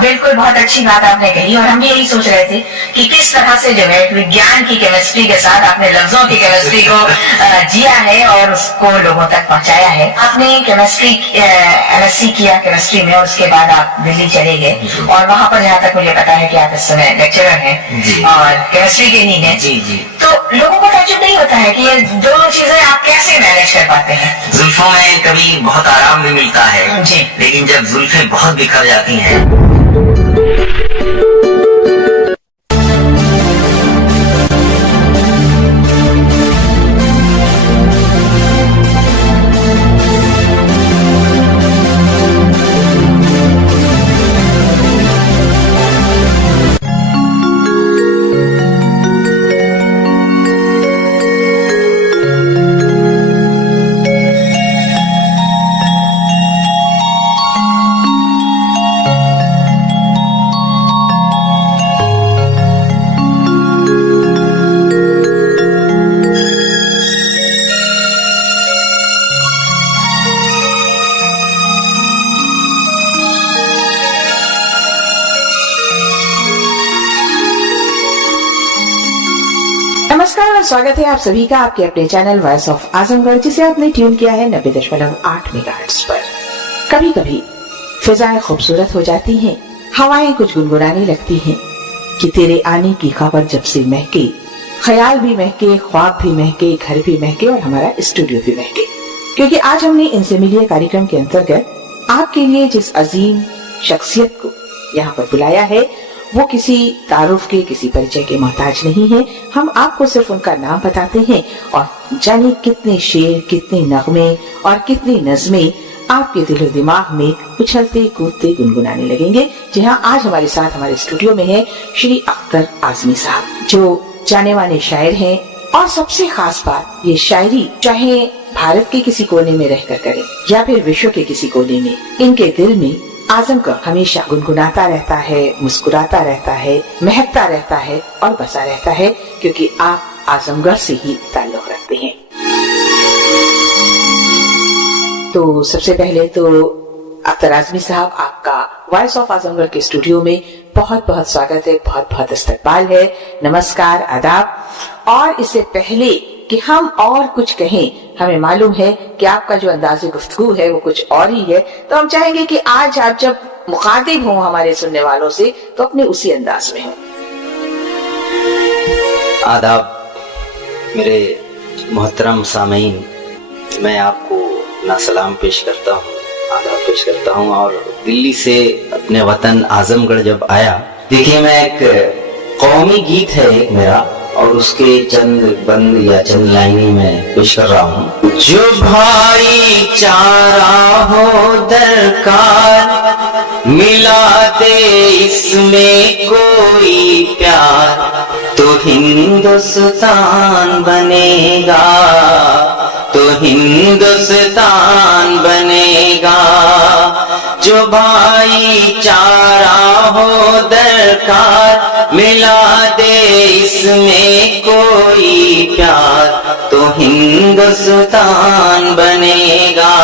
बिल्कुल, बहुत अच्छी बात आपने कही और हम भी यही सोच रहे थे कि किस तरह से जो है विज्ञान की केमिस्ट्री के साथ आपने लफ्जों की केमिस्ट्री को जिया है और उसको लोगों तक पहुंचाया है। आपने केमिस्ट्री MSc किया केमिस्ट्री में और उसके बाद आप दिल्ली चले गए और वहां पर जहाँ तक मुझे पता है कि आप इस समय लेक्चरर हैं और केमिस्ट्री के ही हैं। तो लोगों को ताज्जुब नहीं होता है कि ये दोनों चीजें आप कैसे मैनेज कर पाते हैं? जुल्फों में कभी बहुत आराम भी मिलता है जी, लेकिन जब जुल्फें बहुत बिखर जाती हैं नमस्कार और स्वागत है आप सभी का आपके अपने चैनल वॉइस ऑफ आजमगढ़, जिसे आपने ट्यून किया है 90.8 मेगाहर्ट्ज पर। कभी कभी फिजाएं खूबसूरत हो जाती हैं, हवाएं कुछ गुनगुनाने लगती हैं कि तेरे आने की खबर जब से महके, ख्याल भी महके, ख्वाब भी महके, घर भी महके और हमारा स्टूडियो भी महके। क्योंकि आज हमने इनसे मिलिए कार्यक्रम के अंतर्गत आपके लिए जिस अजीम शख्सियत को यहाँ पर बुलाया है वो किसी तारुफ के, किसी परिचय के मोहताज नहीं है। हम आपको सिर्फ उनका नाम बताते हैं और जाने कितने शेर, कितने नगमे और कितनी नज़में आपके दिलो दिमाग में उछलते कूदते गुनगुनाने लगेंगे। जी हाँ, आज हमारे साथ हमारे स्टूडियो में है श्री अख्तर आज़मी साहब, जो जाने माने शायर हैं और सबसे खास बात ये शायरी चाहे भारत के किसी कोने में रहकर करें या फिर विश्व के किसी कोने में, इनके दिल में आजमगढ़ हमेशा गुनगुनाता रहता है, मुस्कुराता रहता है, महकता रहता है और बसा रहता है, क्योंकि आप आजमगढ़ से ही ताल्लुक रखते हैं। तो सबसे पहले तो अख्तर आज़मी साहब, आपका वॉइस ऑफ आजमगढ़ के स्टूडियो में बहुत बहुत स्वागत है, बहुत बहुत इस्तकबाल है, नमस्कार, आदाब। और इससे पहले कि हम और कुछ कहें, हमें मालूम है कि आपका जो अंदाज़े गुफ्तगू है वो कुछ और ही है, तो हम चाहेंगे कि आज आप जब मुखातिब हों हमारे सुनने वालों से तो अपने उसी अंदाज में हों। आदाब मेरे मोहतरम सामीन, मैं आपको अपना सलाम पेश करता हूँ, आदाब पेश करता हूँ। और दिल्ली से अपने वतन आजमगढ़ जब आया, देखिए मैं एक कौमी गीत है एक मेरा और उसके चंद बंद या चंद लाइनें मैं पेश कर रहा हूँ। जो भाई चारा हो दरकार, मिला दे इसमें कोई प्यार, तो हिंदुस्तान बनेगा, तो हिंदुस्तान बनेगा। जो भाई चारा हो दरकार, मिला दे इसमें कोई प्यार, तो हिंदुस्तान बनेगा।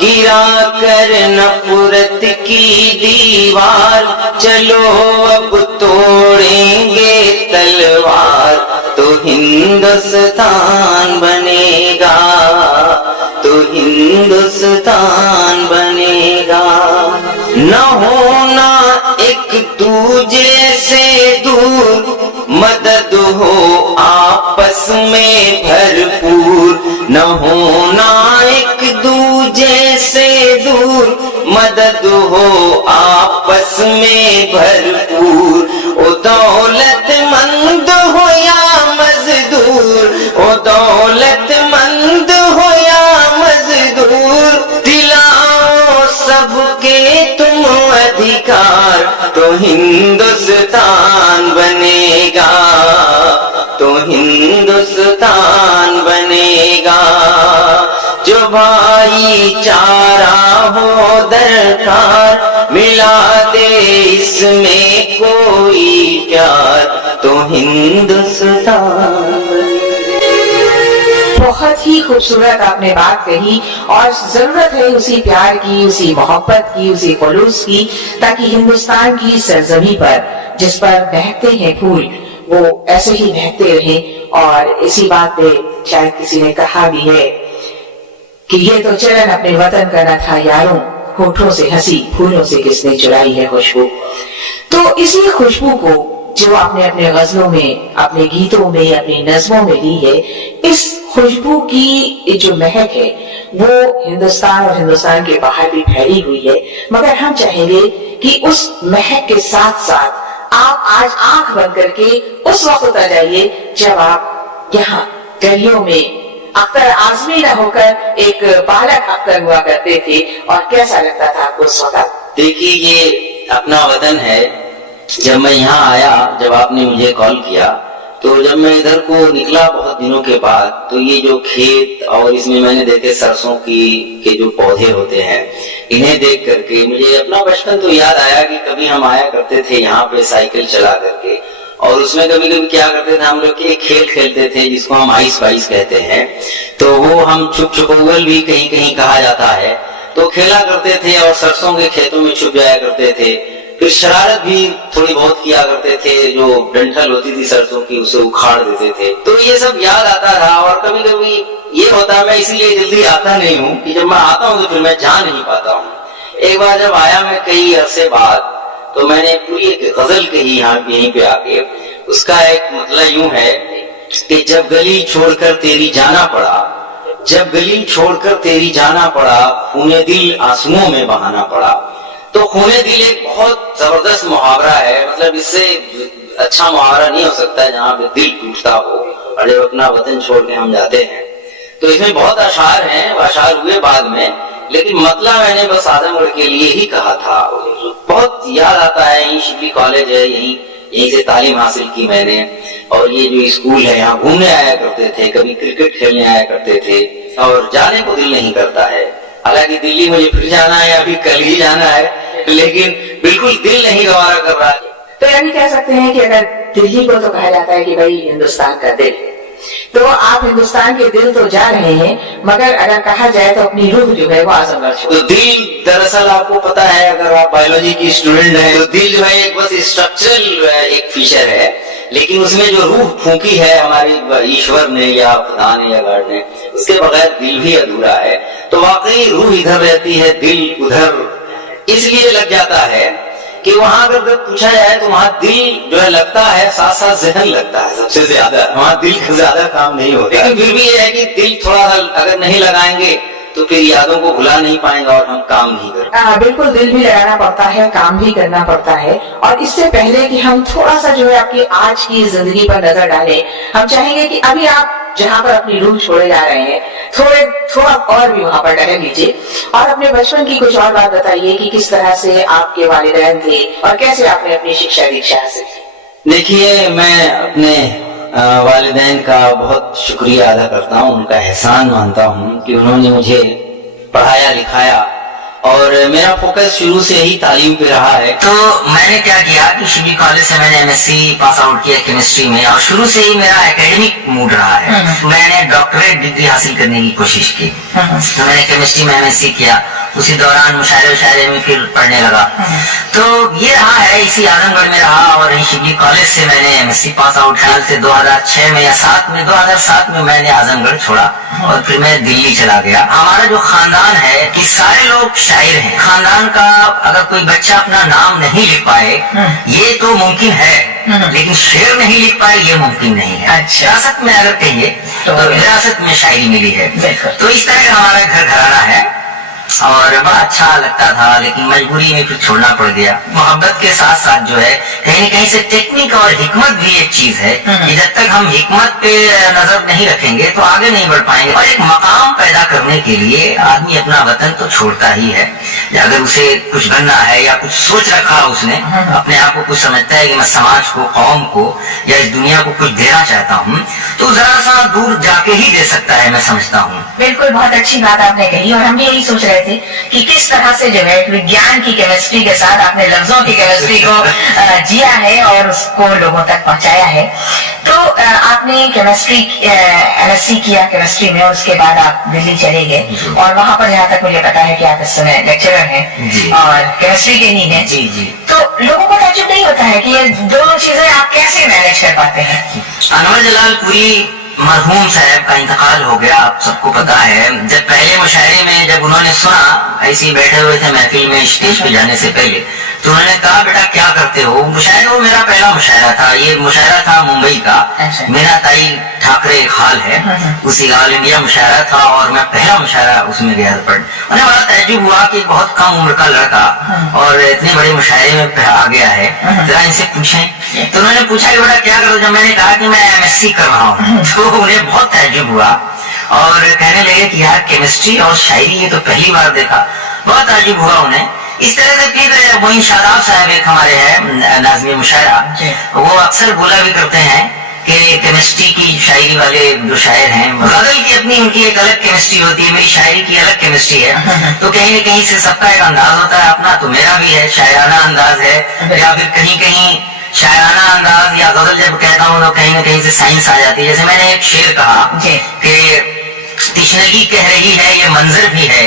गिरा कर नफरत की दीवार, चलो अब तोड़ेंगे तलवार, तो हिंदुस्तान बनेगा, तो हिंदुस्तान बनेगा। न होना एक दूजे से दूर, मदद हो आपस में भरपूर, न होना एक दूजे से दूर, मदद हो आपस में भरपूर। ओ दौलतमंद हो या मजदूर, ओ दौलतमंद हो या मजदूर, दिलाओ सबके तुम अधिकार, तो हिंदुस्तान बनेगा, तो हिंदुस्तान बनेगा। जो भाईचारा हो दरकार, मिला दे इसमें कोई प्यार, तो हिंदुस्तान। बहुत बहुत ही खूबसूरत आपने बात कही और जरूरत है उसी प्यार की, उसी मोहब्बत की, उसी खुलूस की, ताकि हिंदुस्तान की सरजमी पर जिस पर महकते हैं फूल वो ऐसे ही महकते रहे। और इसी बात पे शायद किसी ने कहा भी है कि ये तो चलन अपने वतन का न था यारों, होठों से हंसी फूलों से किसने चुराई है खुशबू। तो इसी खुशबू को जो आपने अपने गजलों में, अपने गीतों में, अपनी नज़्मों में ली है, इस खुशबू की जो महक है वो हिंदुस्तान और हिंदुस्तान के बाहर भी फैली हुई है। मगर हम चाहेंगे कि उस महक के साथ साथ आप आज आंख बंद करके उस वक्त आ जाइए जब आप यहाँ गलियों में अख्तर आजमी न होकर एक बालक अख्तर हुआ करते थे, और कैसा लगता था आपको उस वक्त? देखिए, ये अपना वतन है। जब मैं यहाँ आया, जब आपने मुझे कॉल किया, तो जब मैं इधर को निकला बहुत दिनों के बाद, तो ये जो खेत और इसमें मैंने देखे सरसों के जो पौधे होते हैं, इन्हें देख करके मुझे अपना बचपन तो याद आया कि कभी हम आया करते थे यहाँ पे साइकिल चला करके, और उसमें कभी कभी क्या करते थे हम लोग के खेल खेलते थे जिसको हम आइस पाइस कहते हैं। तो वो हम छुप छुपौगल भी कहीं कहीं कहा जाता है, तो खेला करते थे और सरसों के खेतों में छुप जाया करते थे। फिर शरारत भी थोड़ी बहुत किया करते थे, जो डंठल होती थी सरसों की उसे उखाड़ देते थे। तो ये सब याद आता था। और कभी कभी ये होता, मैं इसीलिए जल्दी आता नहीं हूँ कि जब मैं आता हूँ तो फिर मैं जा नहीं पाता हूँ। एक बार जब आया मैं कई अरसे बाद, तो मैंने पूरी एक गजल कही यहाँ यहीं पे आके। उसका एक मतलब यूं है कि जब गली छोड़कर तेरी जाना पड़ा, जब गली छोड़कर तेरी जाना पड़ा, खूने दिल आंसुओं में बहाना पड़ा। तो खूने दिल एक बहुत जबरदस्त मुहावरा है, मतलब इससे अच्छा मुहावरा नहीं हो सकता है जहाँ पे दिल टूटता हो और जब अपना वतन छोड़ के हम जाते हैं। तो इसमें बहुत अशार हैं, अशार हुए बाद में, लेकिन मतलब मैंने बस आजमगढ़ के लिए ही कहा था। बहुत याद आता है, यही शिवली कॉलेज है, यहीं से तालीम हासिल की मैंने, और ये जो स्कूल है यहाँ घूमने आया करते थे, कभी क्रिकेट खेलने आया करते थे, और जाने को दिल नहीं करता है। हालांकि दिल्ली मुझे फिर जाना है, अभी कल ही जाना है, लेकिन बिल्कुल दिल नहीं गवारा कर रहा है। तो यानी कह सकते हैं कि अगर दिल्ली को तो कहा जाता है कि भाई हिंदुस्तान का दिल, तो आप हिंदुस्तान के दिल तो जा रहे हैं, मगर अगर कहा जाए तो अपनी रूह जो है वो आजमगढ़ छोड़। तो दिल दरअसल आपको पता है, अगर आप बायोलॉजी की स्टूडेंट हैं, तो दिल जो है एक बस स्ट्रक्चरल एक फीचर है, लेकिन उसमें जो रूह फूंकी है हमारे ईश्वर ने या खुदा ने या गॉड ने, उसके बगैर दिल भी अधूरा है। तो वाकई रूह इधर रहती है, दिल उधर इसलिए लग जाता है कि वहां अगर पूछा जाए तो वहां दिल जो है लगता है, साथ साथ जहन लगता है सबसे ज्यादा, वहां दिल का ज्यादा काम नहीं होता। लेकिन फिर भी ये है कि दिल थोड़ा सा अगर नहीं लगाएंगे तो फिर यादों को भुला नहीं पाएंगे और हम काम नहीं कर। बिल्कुल, दिल भी लगाना पड़ता है, काम भी करना पड़ता है। और इससे पहले कि हम थोड़ा सा जो है आपकी आज की जिंदगी पर नजर डालें, हम चाहेंगे कि अभी आप जहाँ पर अपनी रूह छोड़े जा रहे हैं, थोड़ा और भी वहाँ पर टहल लीजिए और अपने बचपन की कुछ और बात बताइए कि किस तरह से आपके वालिदैन थे और कैसे आपने अपनी शिक्षा दीक्षा हासिल की। देखिए, मैं अपने वालिदैन का बहुत शुक्रिया अदा करता हूँ, उनका एहसान मानता हूँ कि उन्होंने मुझे पढ़ाया लिखाया और मेरा फोकस शुरू से ही तालीम पे रहा है। तो मैंने क्या किया कि शिवली कॉलेज से मैंने एमएससी पास आउट किया केमिस्ट्री में, और शुरू से ही मेरा एकेडमिक मूड रहा है। मैंने डॉक्टरेट डिग्री हासिल करने की कोशिश की, तो मैंने केमिस्ट्री में एमएससी किया। उसी दौरान मुशायरे में फिर पढ़ने लगा। तो ये रहा है, इसी आजमगढ़ में रहा और यही शिवली कॉलेज से मैंने एमएससी पास आउट ख्याल से 2006 में या 2007 में मैंने आजमगढ़ छोड़ा और फिर मैं दिल्ली चला गया। हमारा जो खानदान है कि सारे लोग शायर हैं। खानदान का अगर कोई बच्चा अपना नाम नहीं लिख पाए ये तो मुमकिन है, लेकिन शेर नहीं लिख पाए ये मुमकिन नहीं है। विरासत में अगर कहिए तो विरासत में शायरी मिली है। तो इस तरह का हमारा घर घराना है और बड़ा अच्छा लगता था, लेकिन मजबूरी में फिर छोड़ना पड़ गया। मोहब्बत के साथ साथ जो है कहीं न कहीं से टेक्निक और हिकमत भी एक चीज है कि जब तक हम हिकमत पे नजर नहीं रखेंगे तो आगे नहीं बढ़ पाएंगे। और एक मकाम पैदा करने के लिए आदमी अपना वतन तो छोड़ता ही है। अगर उसे कुछ बनना है या कुछ सोच रखा उसने, अपने आप को कुछ समझता है कि मैं समाज को, कौम को या इस दुनिया को कुछ देना चाहता हूँ, तो जरा सा दूर जाके ही दे सकता है, मैं समझता हूँ। बिल्कुल, बहुत अच्छी बात आपने कही और हम भी यही सोच रहे थे कि किस तरह से जो है विज्ञान की केमिस्ट्री के साथ आपने लफ्जों की केमिस्ट्री को जिया है और उसको लोगों तक पहुंचाया है। تو آپ نے کیمسٹری MSc کیا کیمسٹری میں، اور اس کے بعد آپ دلی چلے گئے، اور وہاں پر جہاں تک مجھے پتا ہے کہ آپ اس سمے لیکچرر ہیں اور کیمسٹری کے ہی ہیں، تو لوگوں کو تعجب نہیں ہوتا ہے کہ یہ دونوں چیزیں آپ کیسے مینج کر پاتے ہیں؟ انور جلال پوری مرحوم صاحب کا انتقال ہو گیا، آپ سب کو پتا ہے. جب پہلے مشاعرے میں جب انہوں نے سنا، ایسے ہی بیٹھے ہوئے تھے محفل میں اسٹیج پہ جانے سے پہلے، تو انہوں نے کہا بیٹا کیا کرتے ہو؟ شاید وہ میرا پہلا مشاعرہ تھا، یہ مشاعرہ تھا ممبئی کا، میرا تائی ٹھاکرے ہال ہے، اسی آل انڈیا مشاعرہ تھا، اور میں پہلا مشاعرہ اس میں گیا تھا. انہیں بڑا تعجب ہوا کہ بہت کم عمر کا لڑکا اور اتنے بڑے مشاعرے میں آ گیا ہے، ذرا ان سے پوچھیں. تو انہوں نے پوچھا کہ بیٹا کیا کرو؟ جب میں نے کہا کہ میں MSc کر رہا ہوں، تو انہیں بہت تعجب ہوا اور کہنے لگے کہ یار کیمسٹری اور شاعری یہ تو پہلی بار دیکھا. بہت تعجب ہوا انہیں. اس طرح سے پھر معین شاداب صاحب ایک ہمارے ہیں ناظم مشاعرہ، وہ اکثر بولا بھی کرتے ہیں کہ کیمسٹری کی شاعری والے جو شاعر ہیں، غزل کی اپنی ان کی ایک الگ کیمسٹری ہوتی ہے، میری شاعری کی الگ کیمسٹری ہے. تو کہیں نہ کہیں سے سب کا ایک انداز ہوتا ہے اپنا، تو میرا بھی ہے شاعرانہ انداز ہے، یا پھر کہیں کہیں شاعرانہ انداز یا غزل جب کہتا ہوں تو کہیں نہ کہیں سے سائنس آ جاتی ہے. جیسے میں نے ایک شعر کہا کہ تشنگی کہہ رہی ہے یہ منظر بھی ہے،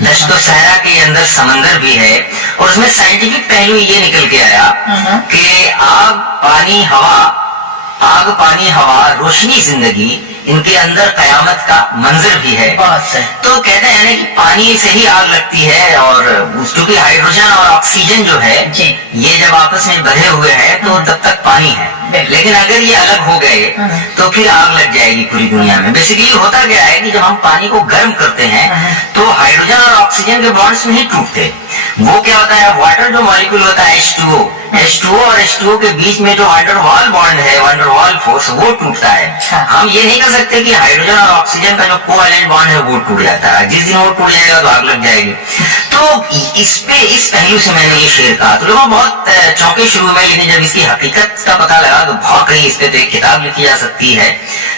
دشت و صحرا کے اندر سمندر بھی ہے، اور اس میں سائنٹیفک پہلو یہ نکل کے آیا کہ آگ پانی ہوا روشنی زندگی، ان کے اندر قیامت کا منظر بھی ہے. تو کہتے ہیں کہ پانی سے ہی آگ لگتی ہے، اور چونکہ ہائیڈروجن اور آکسیجن جو ہے یہ جب آپس میں بھرے ہوئے ہیں تو تب تک پانی ہے، لیکن اگر یہ الگ ہو گئے تو پھر آگ لگ جائے گی پوری دنیا میں. بیسیکلی ہوتا کیا ہے کہ جب ہم پانی کو گرم کرتے ہیں تو ہائیڈروجن اور آکسیجن کے بانڈز نہیں ٹوٹتے. وہ کیا ہوتا ہے، واٹر جو مالیکول ہوتا ہے H2O اور H2O کے بیچ میں جو وانڈر وال بانڈ ہے، وانڈر وال فورس، وہ ٹوٹتا ہے. ہم یہ نہیں کر سکتے کہ ہائیڈروجن اور آکسیجن کا جو کوویلنٹ بانڈ ہے وہ ٹوٹ جاتا ہے، جس دن وہ ٹوٹ جائے گا تو آگ لگ جائے گی. تو اس پہلو سے میں نے یہ شعر کہا تو لوگ بہت چونکے شروع میں، لیکن جب اس کی حقیقت کا پتہ لگا تو بہت کہیں اس پہ تو ایک کتاب لکھی جا سکتی ہے.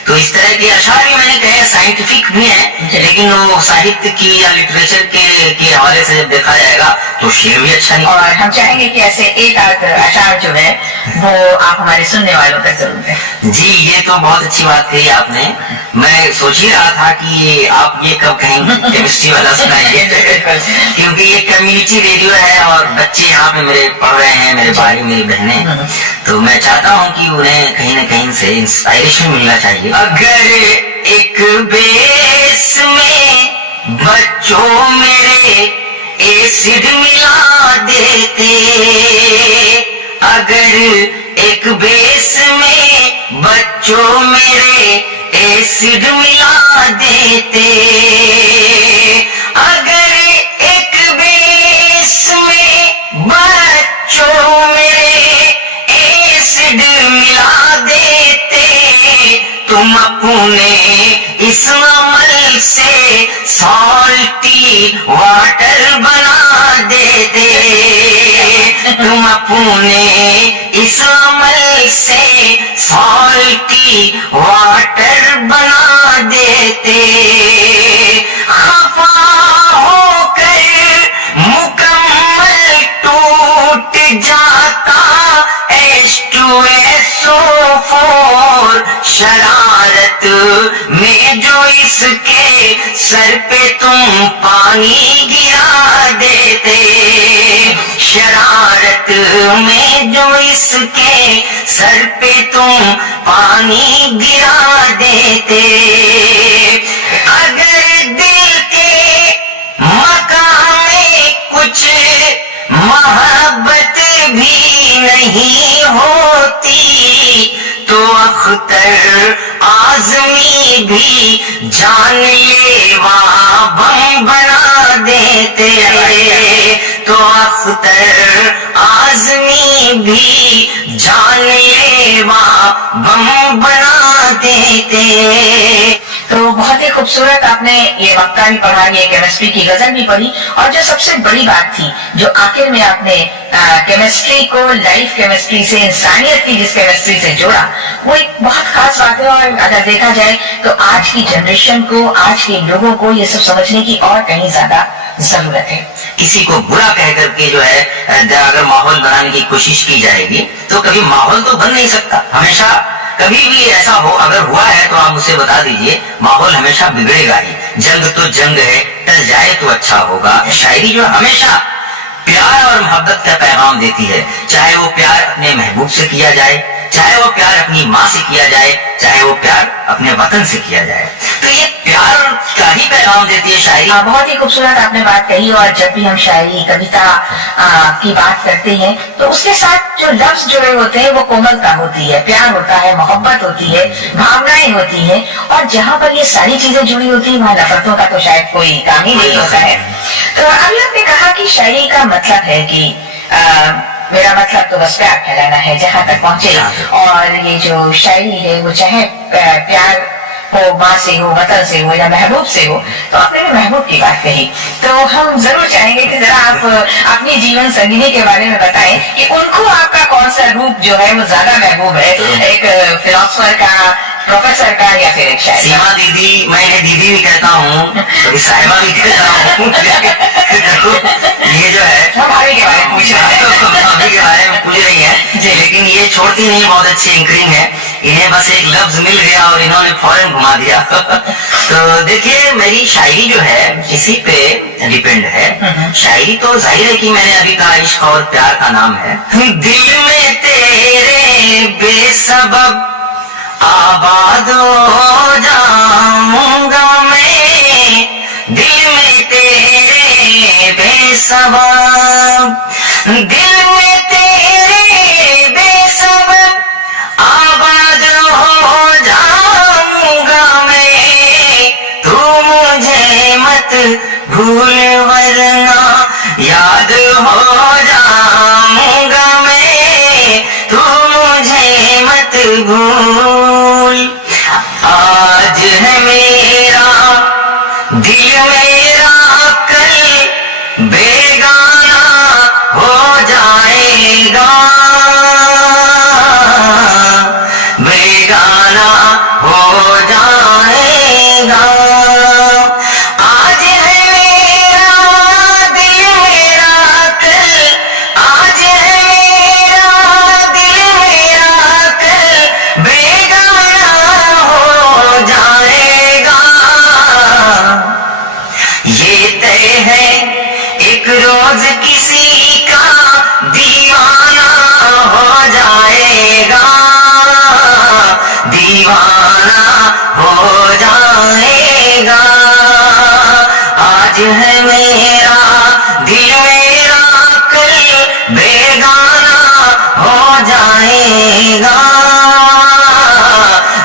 تو اس طرح کے اشعار بھی میں نے کہے سائنٹیفک بھی ہیں، لیکن وہ ساہتیہ کی یا لٹریچر کے حوالے سے جب دیکھا جائے گا تو شعر بھی اچھا نہیں. اور ہم چاہیں گے کہ ایسے ایک آدھ اشعار جو ہے وہ آپ ہمارے سننے والوں تک ضرور دیں. جی یہ تو بہت اچھی بات کہی آپ نے. میں سوچ ہی رہا تھا کہ آپ یہ کب کہیں کیمسٹری والا سنائیے، کیونکہ یہ کمیونٹی ریڈیو ہے اور بچے یہاں پہ میرے پڑھ رہے ہیں، میرے بھائی میری بہنیں، تو میں چاہتا ہوں کہ انہیں کہیں نہ کہیں سے انسپائریشن ملنا چاہیے. اگر ایک بیس میں بچوں میرے ایسڈ ملا دیتے، اگر ایک بیس میں بچوں میرے ایسڈ ملا دیتے، اگر ایک بیس میں بچوں میرے ایسڈ ملا دیتے، تم اپنے اس عمل سے سالٹی واٹر بنا دیتے، تم اپنے اس عمل سے سالٹی واٹر بنا دیتے، خفا ہو کر مکمل ٹوٹ جاتا H2SO4، شرارت میں جو اس کے سر پہ تم پانی گرا دیتے، شرارت میں جو اس کے سر پہ تم پانی گرا دیتے، اگر دل کے مقام میں کچھ محبت بھی نہیں ہوتی تو اختر آزمی بھی جان لیوا بم بنا دیتے، تو اختر آزمی بھی جان لیوا بم بنا دیتے. تو بہت ہی خوبصورت آپ نے یہ وقتہ بھی پڑھا، یہ کیمسٹری کی غزل بھی پڑھی، اور جو سب سے بڑی بات تھی جو آخر میں آپ نے کیمسٹری کو لائف کیمسٹری سے، انسانیت کی جس کیمسٹری سے جوڑا، وہ ایک بہت خاص بات ہے. اور اگر دیکھا جائے تو آج کی جنریشن کو، آج کے لوگوں کو یہ سب سمجھنے کی اور کہیں زیادہ ضرورت ہے. کسی کو برا کہہ کر کے جو ہے اگر ماحول بنانے کی کوشش کی جائے گی تو کبھی ماحول تو بن نہیں سکتا. ہمیشہ कभी भी ऐसा हो, अगर हुआ है तो आप मुझे बता दीजिए, माहौल हमेशा बिगड़ेगा ही। जंग तो जंग है, टल जाए तो अच्छा होगा। शायरी जो हमेशा प्यार और मोहब्बत का पैगाम देती है, चाहे वो प्यार अपने महबूब से किया जाए, चाहे वो प्यार अपनी माँ से किया जाए, चाहे वो प्यार अपने वतन से किया जाए, तो ये प्यार का ही पैगाम देती है शायरी। बहुत ही खूबसूरत आपने बात कही। और जब भी हम शायरी कविता की बात करते हैं तो उसके साथ जो लफ्ज जुड़े होते हैं वो कोमलता होती है, प्यार होता है, मोहब्बत होती है, भावनाएं होती है। और जहाँ पर ये सारी चीजें जुड़ी होती है वहाँ नफरतों का तो शायद कोई काम ही नहीं होता है। तो अभी आपने कहा कि शायरी का मतलब है कि मेरा मतलब तो बस प्यार फैलाना है जहाँ तक पहुंचे। और ये जो शायरी है वो चाहे प्यार हो माँ से हो, वतन से हो या महबूब से हो, तो आपने भी महबूब की बात कही, तो हम जरूर चाहेंगे कि जरा आप अपनी जीवन संगिनी के बारे में बताएं कि उनको आपका कौन सा रूप जो है वो ज्यादा महबूब है, एक फिलोसफर का, प्रोफेसर का, या फिर एक शायर? सीमा दीदी, मैं इन्हें दीदी भी कहता हूँ, कभी साहिबा भी कहता हूँ। ये जो है भाभी के बारे में पूछ रहे हैं, भाभी के बारे में पूछ रही है, लेकिन ये छोड़ती नहीं, बहुत अच्छी एंकरिंग है। इन्हें बस एक लफ्ज मिल गया और इन्होंने फौरन घुमा दिया। तो देखिए, मेरी शायरी जो है इसी पे डिपेंड है। शायरी तो जाहिर है कि मैंने अभी कहा इश्क और प्यार का नाम है। दिल में तेरे बेसबब आबाद हो जाऊंगा मैं, दिल में तेरे बेसबब, दिल में तेरे बेसबब आबाद हो जाऊंगा मैं, तू मुझे मत भूल वरना याद हो जाऊंगा मैं, तू मुझे मत भूल। आज है मेरा दिल मेरा, कल बेगाना हो जाएगा, बेगाना हो जाएगा। आज है मेरा दिल मेरा, कल, आज है मेरा दिल मेरा, कल बेगाना हो जाएगा। ये तय है एक रोज किसी का दीवाना हो जाएगा, दीवाना हो जाएगा। आज है मेरा दिल मेरा, कल बेगाना हो जाएगा,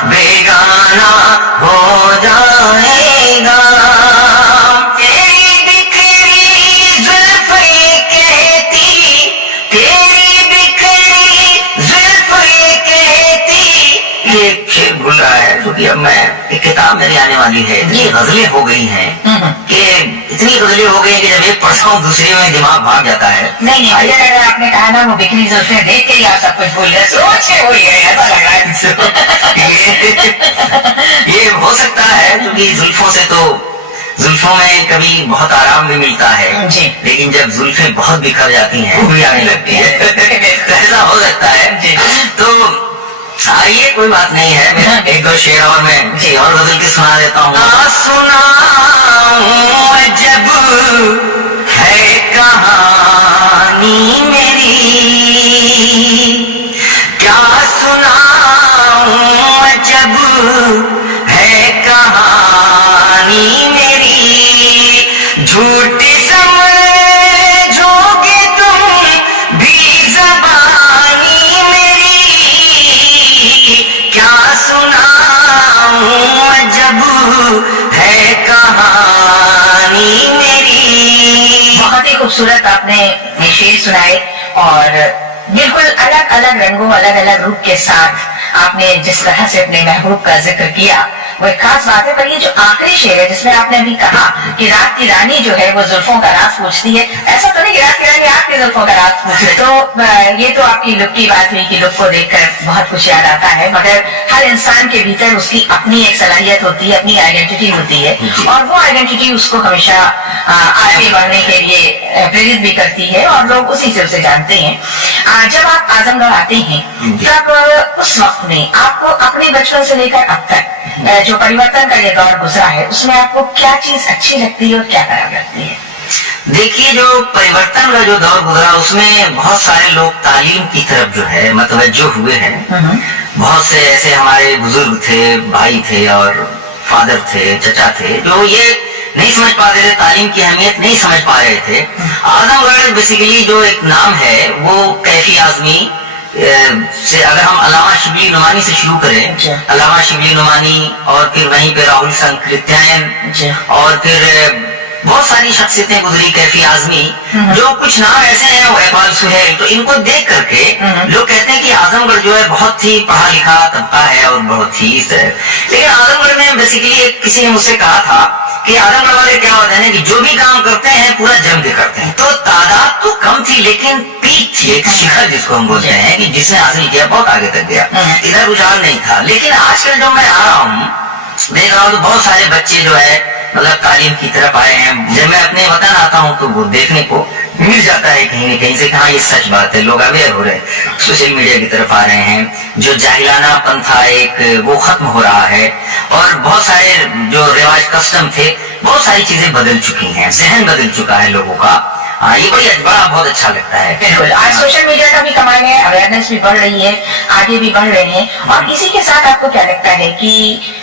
बेगाना हो जाएगा। तेरी बिखरी जुल्फ़ें कहती, तेरी बिखरी जुल्फ़ें कहती। ये शेर भूल रहा है क्योंकि अब मैं, एक किताब मेरी आने वाली है, इतनी गजलें हो गई हैं कि इतनी गजलें हो गई कि जब एक पढ़ता हूँ दूसरे में दिमाग भाग जाता है। नहीं, मुझे लग रहा है आपने कहा ना वो बिखरी जुल्फें देख के ही आप सब कुछ भूल गए, सोच के भूल गए, ऐसा लग रहा है। ये हो सकता है क्योंकि जुल्फों से तो, जुल्फों में कभी बहुत आराम भी मिलता है, लेकिन जब जुल्फें बहुत बिखर जाती हैं वो भी आने लगती है। तो ऐसा हो सकता है। तो आइए, कोई बात नहीं है, मैं एक दो शेर और मैं और गजल की सुना देता हूँ। सुनाऊं जब है कहानी मेरी, क्या सुनाऊं जब है कहानी मेरी, झूठ समझोगे तुम भी ज़बानी मेरी, क्या सुनाऊं जब है कहानी मेरी। बहुत ही खूबसूरत आपने ये शेर सुनाए और बिल्कुल अलग अलग रंगों, अलग अलग रूप के साथ आपने जिस तरह से अपने महबूब का जिक्र किया वो एक खास बात है। पर ये जो आखिरी शेर है जिसमें आपने अभी कहा कि रात की रानी जो है वो जुल्फों का राज पूछती है, ऐसा तो नहीं कि रात की रानी आपकी जुल्फों का राज पूछे। तो ये तो आपकी लुक की बात हुई कि लुक को देखकर बहुत कुछ याद आता है, मगर हर इंसान के भीतर उसकी अपनी एक सलाहियत होती है, अपनी आइडेंटिटी होती है, और वो आइडेंटिटी उसको हमेशा आगे बढ़ने के लिए प्रेरित भी करती है और लोग उसी से उसे जानते हैं। जब आप आजमगढ़ आते हैं तब उस वक्त में आपको अपने बचपन से लेकर अब तक जो परिवर्तन का ये दौर गुजरा है उसमें आपको क्या चीज अच्छी लगती है और क्या खराब लगती है? देखिए, जो परिवर्तन का जो दौर गुजरा उसमें बहुत सारे लोग तालीम की तरफ जो है मतवज्जो हुए हैं। बहुत से ऐसे हमारे बुजुर्ग थे, भाई थे और फादर थे, चचा थे, जो ये नहीं समझ पा रहे थे, तालीम की अहमियत नहीं समझ पा रहे थे। आजमगढ़ बेसिकली जो एक नाम है वो कैफी आजमी से, अगर हम अल्लामा शिबली नुमानी से शुरू करें, अल्लामा शिबली नुमानी और फिर वहीं पे राहुल संकृत्यायन और फिर बहुत सारी शख्सियतें गुजरी, कैफी आजमी, जो कुछ नाम ऐसे हैं, वो इकबाल सुहेल, तो इनको देख करके लोग कहते हैं कि आजमगढ़ जो है बहुत ही पढ़ा लिखा तबका है और बहुत ही इस तरह। लेकिन आजमगढ़ में बेसिकली किसी ने मुझसे कहा था कि आजमगढ़ वाले क्या होते हैं कि जो भी काम करते हैं पूरा जम के करते हैं। तो तादाद तो कम थी लेकिन पीक थी, एक शिखर जिसको हम बोलते हैं कि जिसने हासिल किया बहुत आगे तक गया, इधर रुझान नहीं था। लेकिन आजकल जब मैं आ रहा हूँ, देख रहा हूँ तो बहुत सारे बच्चे जो है मतलब तालीम की तरफ आए हैं। जब मैं अपने वतन आता हूँ तो वो देखने को मिल जाता है कहीं न कहीं से कि हाँ ये सच बात है, लोग अवेयर हो रहे हैं, सोशल मीडिया की तरफ आ रहे हैं, जो जाहिलाना पंथा एक वो खत्म हो रहा है और बहुत सारे जो रिवाज कस्टम थे, बहुत सारी चीजें बदल चुकी हैं, जहन बदल चुका है लोगों का। ये बड़ी बड़ा बहुत अच्छा लगता है। बिल्कुल, आज सोशल मीडिया का भी कमाल है, अवेयरनेस भी बढ़ रही है, आगे भी बढ़ रहे हैं। और इसी के साथ आपको क्या लगता है कि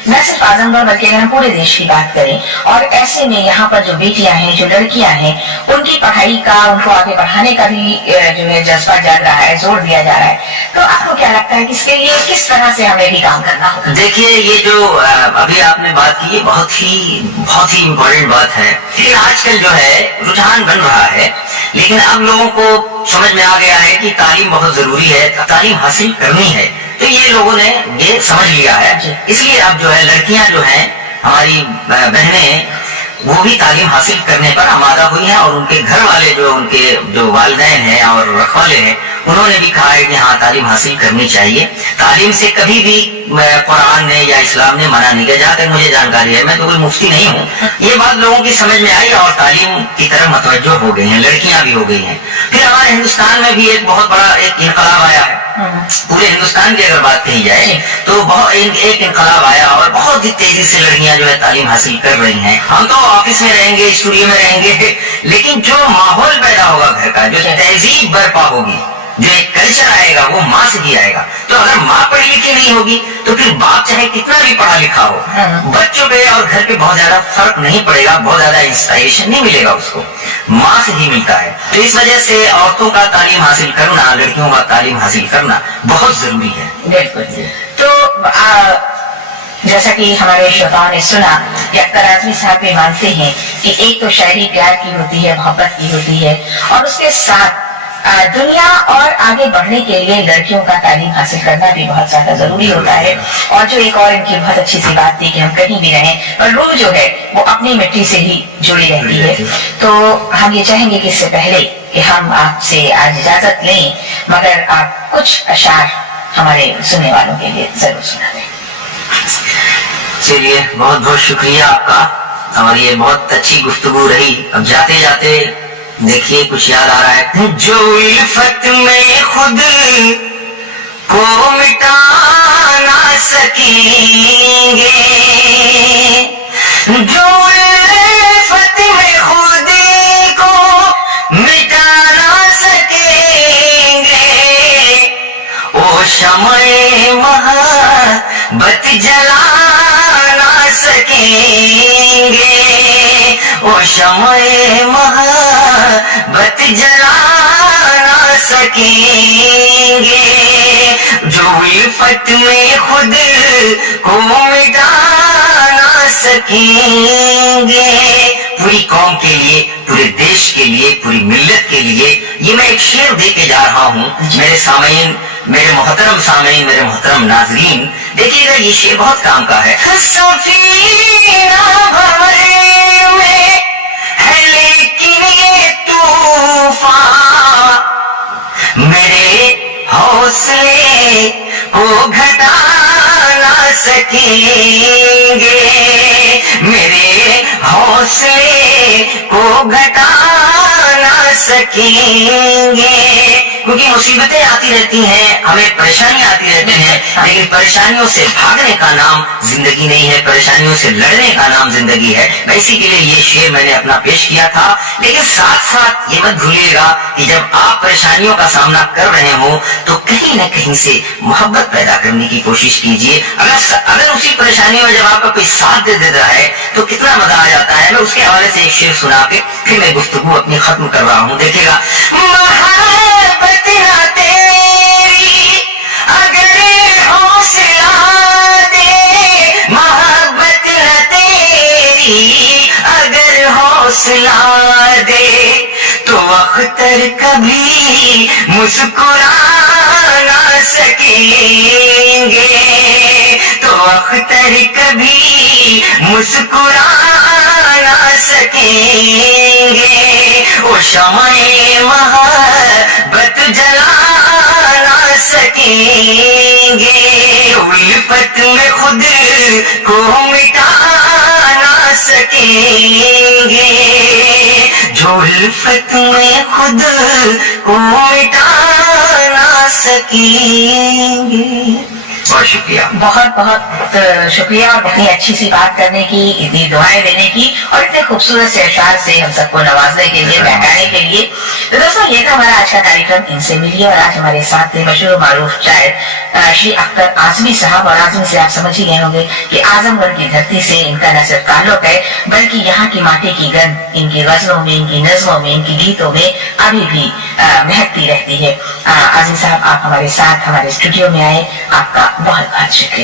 न सिर्फ आजमगढ़ बल्कि अगर हम पूरे देश की बात करें और ऐसे में यहाँ पर जो बेटियां हैं, जो लड़कियां हैं, उनकी पढ़ाई का, उनको आगे बढ़ाने का भी जो है जज्बा जाग रहा है, जोर दिया जा रहा है, तो आपको क्या लगता है कि इसके लिए किस तरह से हमें भी काम करना होगा? देखिए, ये जो अभी आपने बात की है बहुत ही इम्पोर्टेंट बात है। लेकिन आजकल जो है रुझान बन रहा है, लेकिन अब लोगों को समझ में आ गया है कि तालीम बहुत जरूरी है, तालीम हासिल करनी है, तो ये लोगों ने ये समझ लिया है। इसलिए अब जो है लड़कियां जो हैं, हमारी बहनें, वो भी तालीम हासिल करने पर आमादा हुई हैं और उनके घर वाले जो वालिदैन हैं और रखवाले हैं, उन्होंने भी कहा है कि हाँ तालीम हासिल करनी चाहिए। तालीम से कभी भी कुरान ने या इस्लाम ने मना नहीं किया, जहाँ तक मुझे जानकारी है, मैं तो कोई मुफ्ती नहीं हूँ। ये बात लोगों की समझ में आई और तालीम की तरफ मतवज्जो हो गई हैं, लड़कियां भी हो गई हैं। फिर हमारे हिंदुस्तान में भी एक बहुत बड़ा एक इनकलाब आया है, पूरे हिंदुस्तान की अगर बात कही जाए तो बहुत एक इनकलाब आया और बहुत ही तेजी से लड़कियां जो है तालीम हासिल कर रही हैं। हम तो ऑफिस में रहेंगे, स्टूडियो में रहेंगे, लेकिन जो माहौल पैदा होगा घर का, जो तहजीब बर्पा होगी, जो एक कल्चर आएगा, वो माँ से ही आएगा। तो अगर माँ पढ़ी लिखी नहीं होगी तो फिर बाप चाहे कितना भी पढ़ा लिखा हो, बच्चों पे और घर पे बहुत ज्यादा फर्क नहीं पड़ेगा, बहुत ज्यादा इंस्पिरेशन नहीं मिलेगा उसको, माँ से ही मिलता है। तो इस वजह से औरतों का तालीम हासिल करना, लड़कियों का तालीम हासिल करना बहुत जरूरी है। बिल्कुल। तो जैसा कि हमारे श्रोताओं ने सुना कि अख्तर आजमी साहब भी मानते हैं कि एक तो शायरी प्यार की होती है, मोहब्बत की होती है, और उसके साथ दुनिया और आगे बढ़ने के लिए लड़कियों का तालीम हासिल करना भी बहुत ज्यादा जरूरी होता है। और जो एक और इनकी बहुत अच्छी सी बात थी कि हम कहीं भी रहें पर रूह जो है वो अपनी मिट्टी से ही जुड़ी रहती है। तो हम ये चाहेंगे कि इससे पहले कि हम आपसे आज इजाजत लें, मगर आप कुछ अशार हमारे सुनने वालों के लिए जरूर सुना दें। चलिए, बहुत बहुत शुक्रिया आपका और ये बहुत अच्छी गुफ्तगू रही। अब जाते जाते देखिए कुछ याद आ रहा है। जो उल्फत में खुद को मिटा ना सकेंगे, जो उल्फत में खुद को मिटा ना सकेंगे, ओ शमए मोहब्बत जला ना सकेंगे, ओ शमए मोहब्बत जला ना सकेंगे, जो उल्फत में खुद को मिटा ना सकेंगे। पूरी कौम के लिए, پورے دیش کے لیے, پوری ملت کے لیے یہ میں ایک شعر دے کے جا رہا ہوں. میرے سامعین, میرے محترم سامعین, میرے محترم ناظرین, دیکھیے گا یہ شعر بہت کام کا ہے. سفینہ بھر میں ہے لیکن یہ طوفان میرے حوصلے کو گھٹا نہ سکیں گے, میرے حوصلے کو گھٹا نہ سکیں گے. کیونکہ مصیبتیں آتی رہتی ہیں, ہمیں پریشانیاں آتی رہتی ہیں, لیکن پریشانیوں سے بھاگنے کا نام زندگی نہیں ہے, پریشانیوں سے لڑنے کا نام زندگی ہے. اسی کے لیے یہ شعر میں نے اپنا پیش کیا تھا. لیکن ساتھ ساتھ یہ مت بھولیے گا کہ جب آپ پریشانیوں کا سامنا کر رہے ہوں تو کہیں نہ کہیں سے محبت پیدا کرنے کی کوشش کیجیے. اگر اسی پریشانیوں میں جب آپ کا کوئی ساتھ دے دیتا ہے تو کتنا مزہ آ جاتا ہے. میں اس کے حوالے سے ایک شعر سنا کے پھر میں گفتگو اپنی ختم کر رہا ہوں. دیکھیے گا. محبت نہ تیری اگر حوصلہ دے, محبت نہ تیری اگر حوصلہ دے تو اختر کبھی مسکرا نہ سکیں گے, تو اختر کبھی مسکرا نہ سکیں گے. وہ شمع محبت جلا نہ سکیں گے, الفت میں خود کو مٹا نہ سکیں گے, جو الفت میں خود کو مٹا نہ سکیں گے. بہت شکریہ. بہت بہت شکریہ اور اتنی اچھی سی بات کرنے کی, اتنی دعائیں دینے کی اور اتنے خوبصورت سے اشعار سے ہم سب کو نوازنے کے لیے, بہکانے کے لیے. تو دوستوں یہ تھا ہمارا آج کا کاریکرم ان سے ملیے. اور آج ہمارے ساتھ تھے مشہور معروف شاعر شری اختر اعظمی صاحب. اور اعظمی سے آپ سمجھ ہی گئے ہوں گے کہ اعظم گڑھ کی دھرتی سے ان کا نہ صرف تعلق ہے بلکہ یہاں کی ماٹی کی گند ان کی غزلوں میں, ان کی نظموں میں, ان کی گیتوں میں ابھی بھی مہکتی رہتی ہے. اعظمی صاحب آپ ہمارے ساتھ ہمارے اسٹوڈیو میں آئے, آپ کا بہت بہت شکریہ.